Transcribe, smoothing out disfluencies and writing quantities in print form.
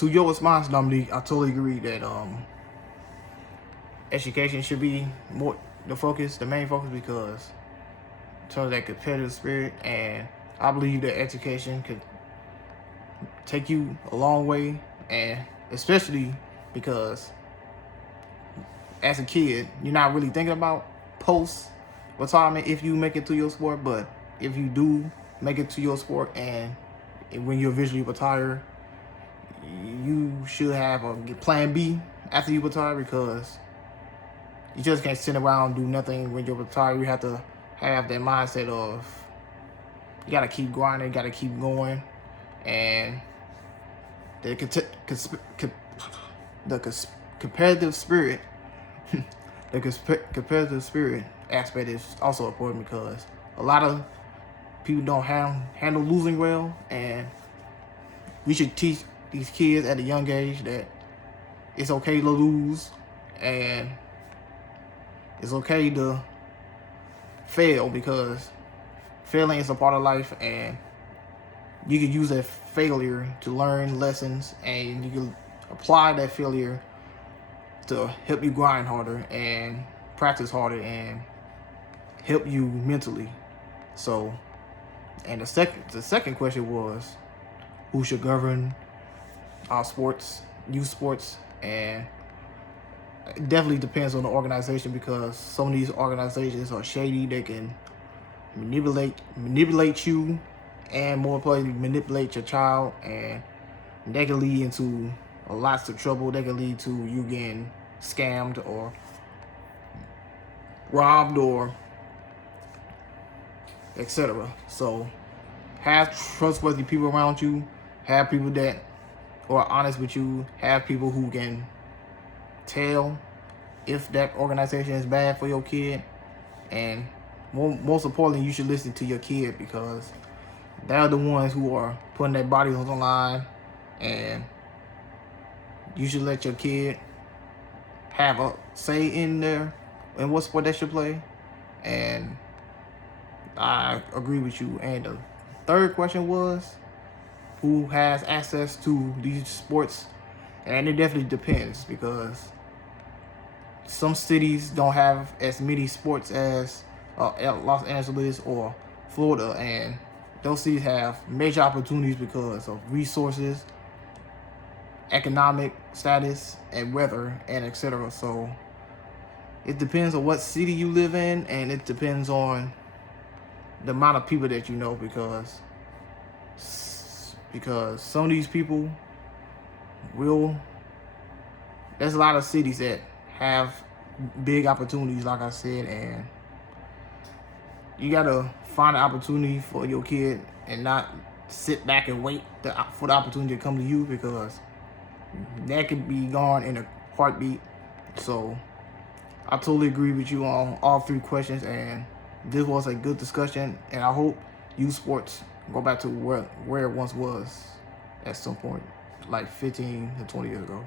to your response, Dominic, I totally agree that education should be more the main focus, because in terms of that competitive spirit, and I believe that education could take you a long way, and especially because as a kid, you're not really thinking about post-retirement if you make it to your sport, but if you do make it to your sport and when you're visually retired, you should have a plan B after you retire, because you just can't sit around and do nothing when you're retired. You have to have that mindset of you got to keep grinding, you got to keep going, and the competitive spirit, competitive spirit aspect is also important, because a lot of people don't handle losing well, and we should teach these kids at a young age that it's okay to lose, and it's okay to fail, because failing is a part of life, and you can use that failure to learn lessons, and you can apply that failure to help you grind harder and practice harder and help you mentally. So, and the second question was, who should govern our sports, youth sports? And it definitely depends on the organization, because some of these organizations are shady. They can manipulate you, and more importantly, manipulate your child, and that can lead into lots of trouble. That can lead to you getting scammed or robbed or etc. So have trustworthy people around you, have people that are honest with you, have people who can tell if that organization is bad for your kid, and most importantly, you should listen to your kid, because they're the ones who are putting their bodies on the line, and you should let your kid have a say in what sport they should play. And I agree with you. And the third question was, who has access to these sports? And it definitely depends, because some cities don't have as many sports as Los Angeles or Florida, and those cities have major opportunities because of resources, economic status, and weather, and etc. So it depends on what city you live in, and it depends on the amount of people that you know, because some of these people there's a lot of cities that have big opportunities, like I said, and you gotta find an opportunity for your kid and not sit back and wait for the opportunity to come to you, because that could be gone in a heartbeat. So I totally agree with you on all three questions, and this was a good discussion, and I hope youth sports go back to where it once was at some point, like 15 to 20 years ago.